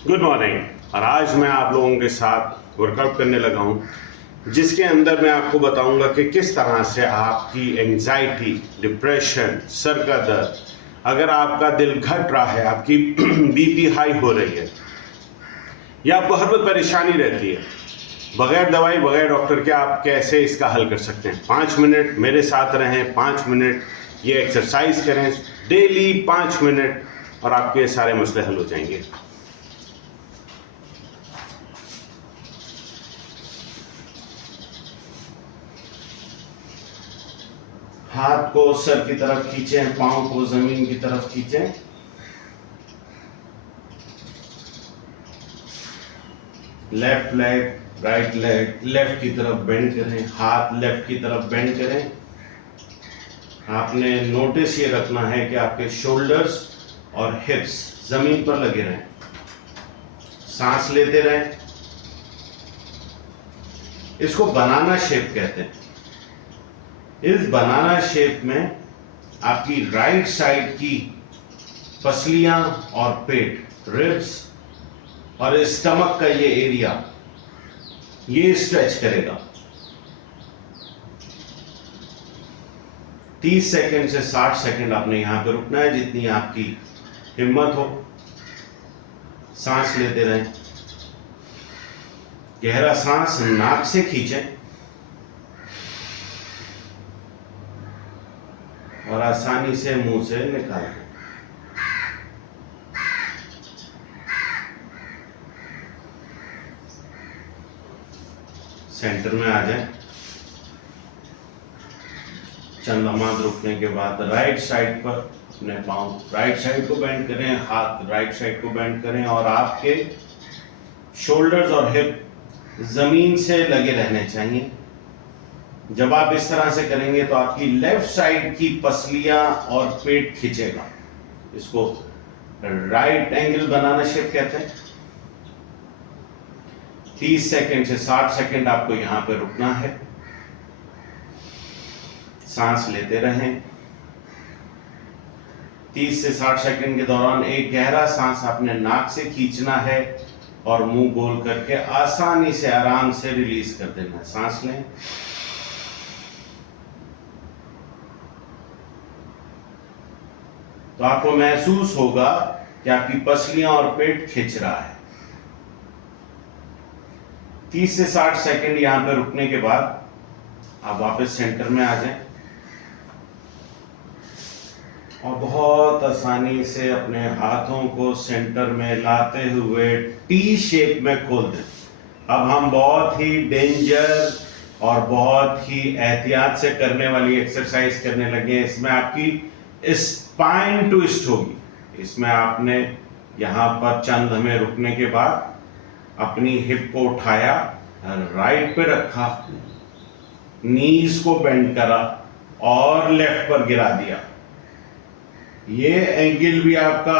Good morning. और आज मैं आप लोगों के साथ वर्कआउट करने लगा हूं जिसके अंदर मैं आपको बताऊंगा कि किस तरह से आपकी एंजाइटी, डिप्रेशन, सर का दर्द, अगर आपका दिल घट रहा है, आपकी बीपी हाई हो रही है या आपको हर वक्त परेशानी रहती है, बगैर दवाई बगैर डॉक्टर के आप कैसे इसका हल कर सकते हैं। 5 मिनट मेरे साथ रहें, 5 मिनट ये एक्सरसाइज करें डेली 5 मिनट और आपके सारे मसले हल हो जाएंगे। हाथ को सर की तरफ खींचें, पांव को जमीन की तरफ खींचें। Left leg, right leg left की तरफ बेंड करें, हाथ लेफ्ट की तरफ बेंड करें। आपने नोटिस ये रखना है कि आपके शोल्डर्स और हिप्स जमीन पर लगे रहें। सांस लेते रहें। इसको बनाना शेप कहते हैं। इस बनाना शेप में आपकी राइट साइड की पसलियां और पेट, रिब्स और स्टमक का ये एरिया ये स्ट्रेच करेगा। 30 सेकंड से 60 सेकंड आपने यहां पे रुकना है, जितनी आपकी हिम्मत हो। सांस लेते रहें। गहरा सांस नाक से खींचें और आसानी से मुंह से निकालें। सेंटर में आ जाएं। चंद लम्हात रुकने के बाद राइट साइड पर अपने पांव राइट साइड को बेंड करें, हाथ राइट साइड को बेंड करें और आपके शोल्डर्स और हिप जमीन से लगे रहने चाहिए। जब आप इस तरह से करेंगे तो आपकी लेफ्ट साइड की पसलियां और पेट खींचेगा। इसको राइट एंगल बनाना शेप कहते हैं। 30 सेकंड से 60 सेकंड आपको यहां पे रुकना है। सांस लेते रहें। 30 से 60 सेकंड के दौरान एक गहरा सांस आपने नाक से खींचना है और मुंह गोल करके आसानी से आराम से रिलीज कर देना है। सांस लें। तो आपको महसूस होगा कि आपकी पसलियां और पेट खिंच रहा है। 30 से 60 सेकंड यहां पर रुकने के बाद आप वापस सेंटर में आ जाएं और बहुत आसानी से अपने हाथों को सेंटर में लाते हुए टी शेप में खोल दें। अब हम बहुत ही डेंजर और बहुत ही एहतियात से करने वाली एक्सरसाइज करने लगे हैं। इसमें आपकी स्पाइन ट्विस्ट होगी। इसमें आपने यहाँ पर चंद हमें रुकने के बाद अपनी हिप को उठाया, राइट पे रखा, नीज को बेंड करा और लेफ्ट पर गिरा दिया। ये एंगल भी आपका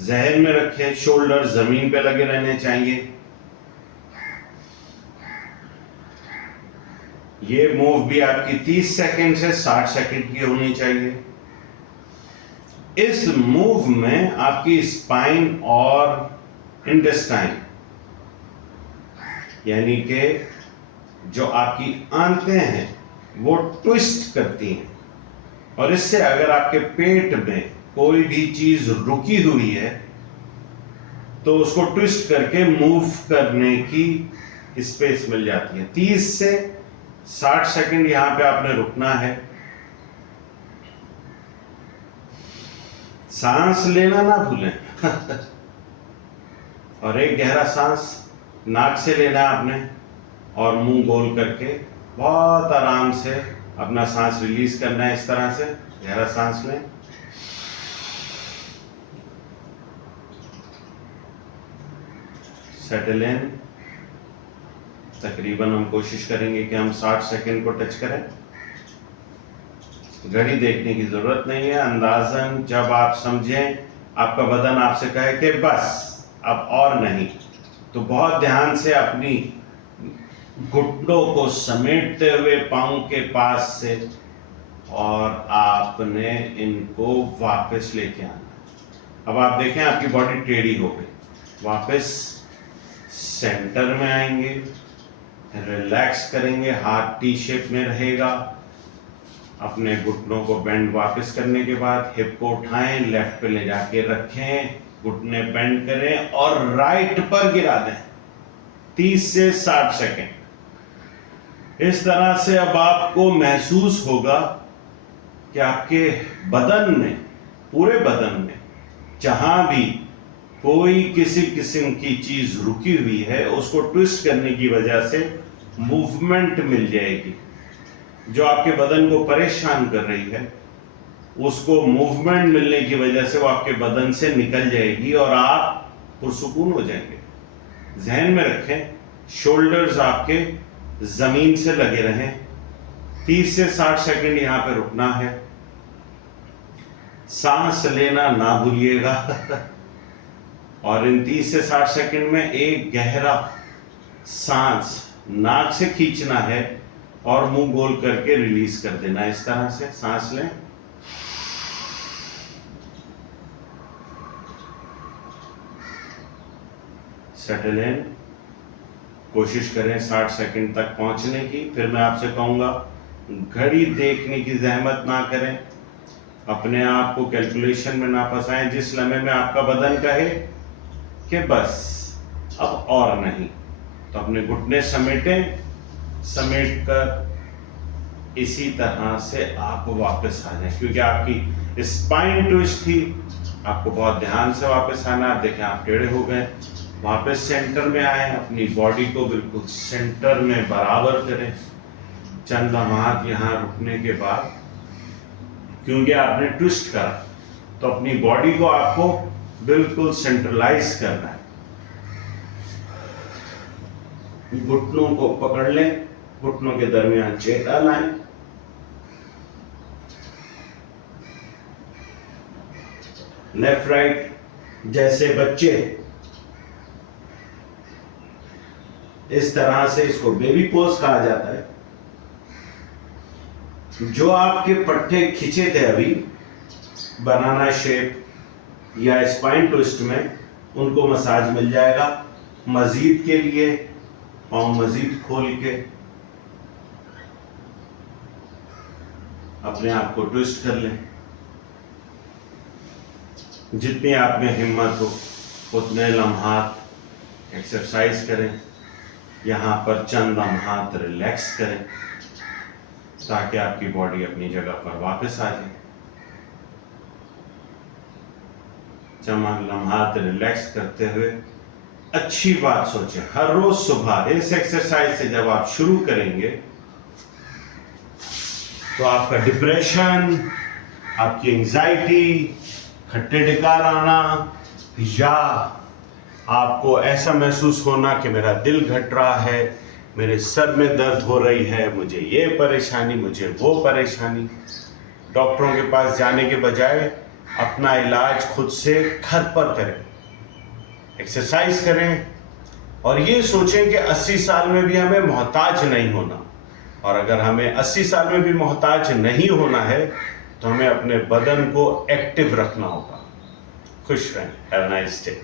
जहन में रखें। शोल्डर जमीन पे लगे रहने चाहिए। ये मूव भी आपकी 30 सेकंड से 60 सेकंड की होनी चाहिए। इस मूव में आपकी स्पाइन और इंटेस्टाइन यानी कि जो आपकी आंतें हैं वो ट्विस्ट करती हैं और इससे अगर आपके पेट में कोई भी चीज रुकी हुई है तो उसको ट्विस्ट करके मूव करने की स्पेस मिल जाती है। 30 से 60 सेकंड यहां पे आपने रुकना है। सांस लेना ना भूलें और एक गहरा सांस नाक से लेना है आपने और मुंह गोल करके बहुत आराम से अपना सांस रिलीज करना है। इस तरह से गहरा सांस लें। Settle in. तकरीबन हम कोशिश करेंगे कि हम 60 सेकंड को टच करें। घड़ी देखने की जरूरत नहीं है। अंदाजन जब आप समझें, आपका बदन आपसे कहे कि बस अब और नहीं, तो बहुत ध्यान से अपनी घुटनों को समेटते हुए पांव के पास से और आपने इनको वापस लेके आना। अब आप देखें आपकी बॉडी टेढ़ी हो गई। वापस सेंटर में आएंगे, रिलैक्स करेंगे, हाथ टी शेप में रहेगा। अपने घुटनों को बेंड वापस करने के बाद हिप को उठाएं, लेफ्ट पे ले जाके रखें, घुटने बेंड करें और राइट पर गिरा दें 30 से 60 सेकेंड। इस तरह से अब आपको महसूस होगा कि आपके बदन में, पूरे बदन में जहां भी कोई किसी किस्म की चीज रुकी हुई है उसको ट्विस्ट करने की वजह से मूवमेंट मिल जाएगी। जो आपके बदन को परेशान कर रही है उसको मूवमेंट मिलने की वजह से वो आपके बदन से निकल जाएगी और आप पुरसुकून हो जाएंगे। ध्यान में रखें, शोल्डर्स आपके जमीन से लगे रहें। 30 से 60 सेकंड यहां पे रुकना है। सांस लेना ना भूलिएगा और इन 30 से 60 सेकंड में एक गहरा सांस नाक से खींचना है और मुंह गोल करके रिलीज कर देना। इस तरह से सांस लें, सेटल इन। कोशिश करें 60 सेकंड तक पहुंचने की। फिर मैं आपसे कहूंगा घड़ी देखने की जहमत ना करें, अपने आप को कैलकुलेशन में ना फंसाएं। जिस लम्हे में आपका बदन कहे कि बस अब और नहीं, तो अपने घुटने समेटें, समेट कर इसी तरह से आप वापस आ जाएं। क्योंकि आपकी स्पाइन ट्विस्ट थी, आपको बहुत ध्यान से वापस आना। आप देखें आप टेढ़े हो गए, वापस सेंटर में आए, अपनी बॉडी को बिल्कुल सेंटर में बराबर करें। चंद लम्हात यहाँ रुकने के बाद, क्योंकि आपने ट्विस्ट करा, तो अपनी बॉडी को आपको बिल्कुल सेंट्रलाइज करना है। घुटनों को पकड़ लें, घुटनों के दरमियान चेहरा लाएं, लेफ्ट राइट जैसे बच्चे, इस तरह से, इसको बेबी पोज कहा जाता है। जो आपके पट्टे खिंचे थे अभी बनाना शेप या स्पाइन ट्विस्ट में, उनको मसाज मिल जाएगा। मजीद के लिए पाँव मजीद खोल के अपने आप को ट्विस्ट कर लें। जितनी आप में हिम्मत हो उतने लम्हात एक्सरसाइज करें। यहाँ पर चंद लम्हात रिलैक्स करें ताकि आपकी बॉडी अपनी जगह पर वापस आ जाए। चंद लम्हात रिलैक्स करते हुए अच्छी बात सोचें। हर रोज सुबह इस एक्सरसाइज से जब आप शुरू करेंगे तो आपका डिप्रेशन, आपकी एंजाइटी, खट्टे ढकार आना, या आपको ऐसा महसूस होना कि मेरा दिल घट रहा है, मेरे सर में दर्द हो रही है, मुझे ये परेशानी, मुझे वो परेशानी, डॉक्टरों के पास जाने के बजाय अपना इलाज खुद से घर पर करें। एक्सरसाइज करें और ये सोचें कि 80 साल में भी हमें मोहताज नहीं होना। और अगर हमें 80 साल में भी मोहताज नहीं होना है तो हमें अपने बदन को एक्टिव रखना होगा। खुश रहें। Have a nice day.